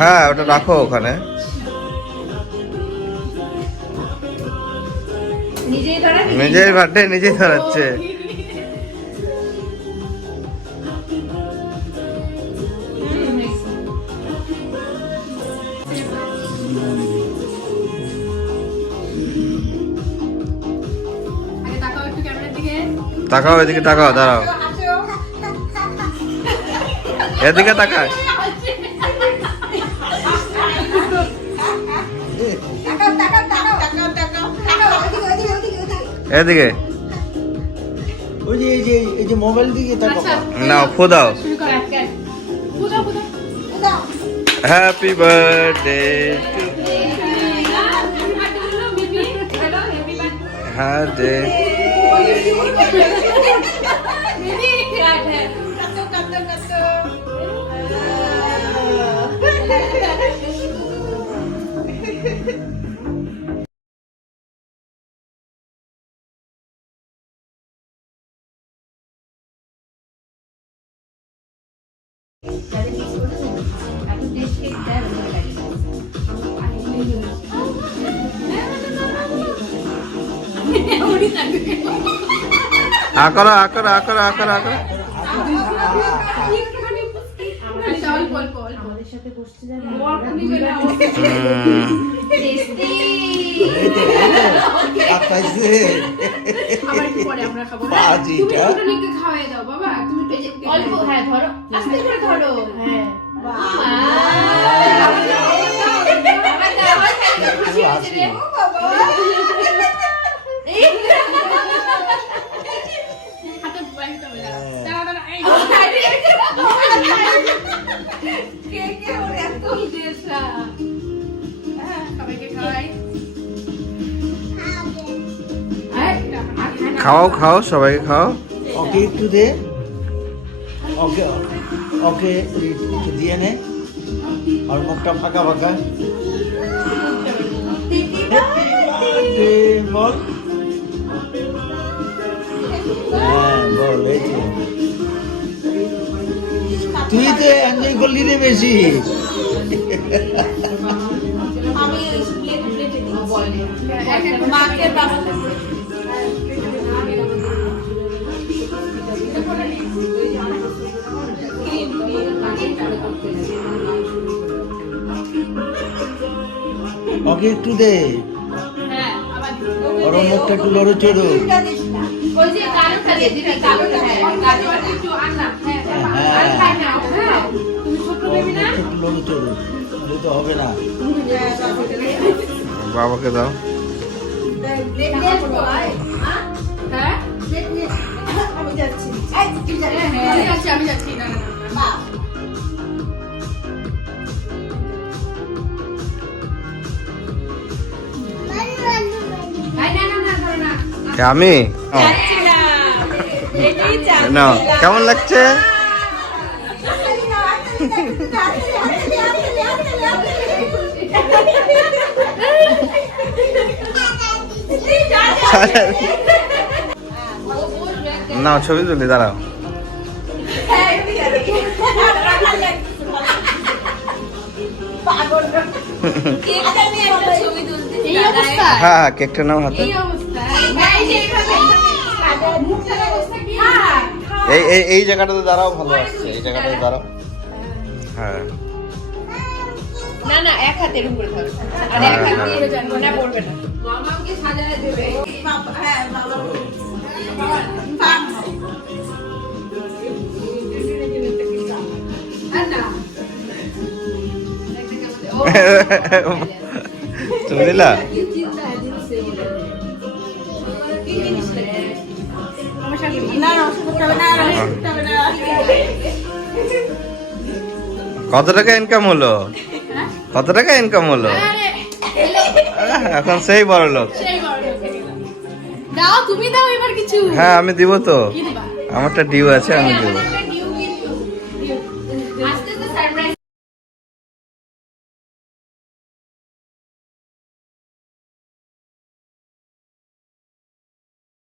হ্যাঁ ওটা রাখো ওখানে। নিজের বার্থডে নিজেই ধরাচ্ছে। তাকাও এদিকে, তাকাও, দাঁড়াও, এদিকে তাকায়। এদিকে ওই যে এই যে মোবাইল দিকে তাকাও। নাও ফু দাও। Happy birthday to birthday. আকরা আকরা আকরা আকরা আকরা। খাও খাও সবাইকে খাও। ওকে একটু দে, ওকে ওকে একটু দিয়ে নে, আর মুখটা ফাঁকা ফাঁকা। বল, হ্যাঁ বল। এই তো তুই তো এনজয় করলি রে বেশি। ওকে একটু দে, ওর মুখটা একটু লড়ে চড়ো। একটু লড়ে চড়ো, তো হবে না। বাবাকে দাও। আমি যাচ্ছি। আমি না কেমন লাগছে? না ছবি তুলি, দাঁড়াও। হ্যাঁ কেকটা নাও হাতে। এই জায়গাটাতে দাঁড়াও, ভালো আসছে এই জায়গাটাতে দাঁড়াও। হ্যাঁ না না, এক হাতে এরকম করে ধরো, আর এক হাত দিয়ে জানবো না, পড়বে না। মামাকে সাজাতে দেবে। হ্যাঁ বাবা, তুমি দিলা? কত টাকা ইনকাম হলো? কত টাকা ইনকাম হলো? এখন সেই বড় লোক। দাও, তুমি দাও এবার কিছু। হ্যাঁ আমি দিব তো, আমারটা ডিউ আছে, আমি দিব।